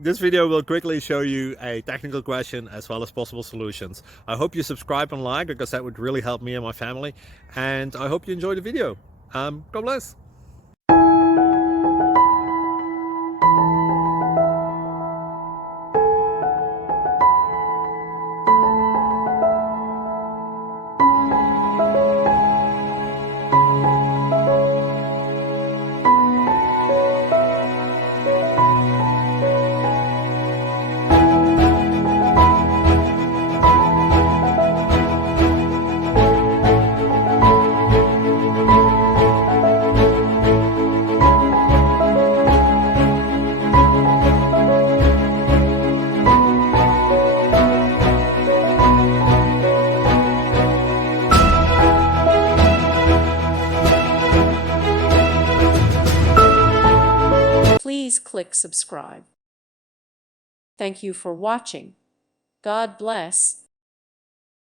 This video will quickly show you a technical question as well as possible solutions. I hope you subscribe and like, because that would really help me and my family. And I hope you enjoy the video. God bless. Please click subscribe. Thank you for watching. God bless.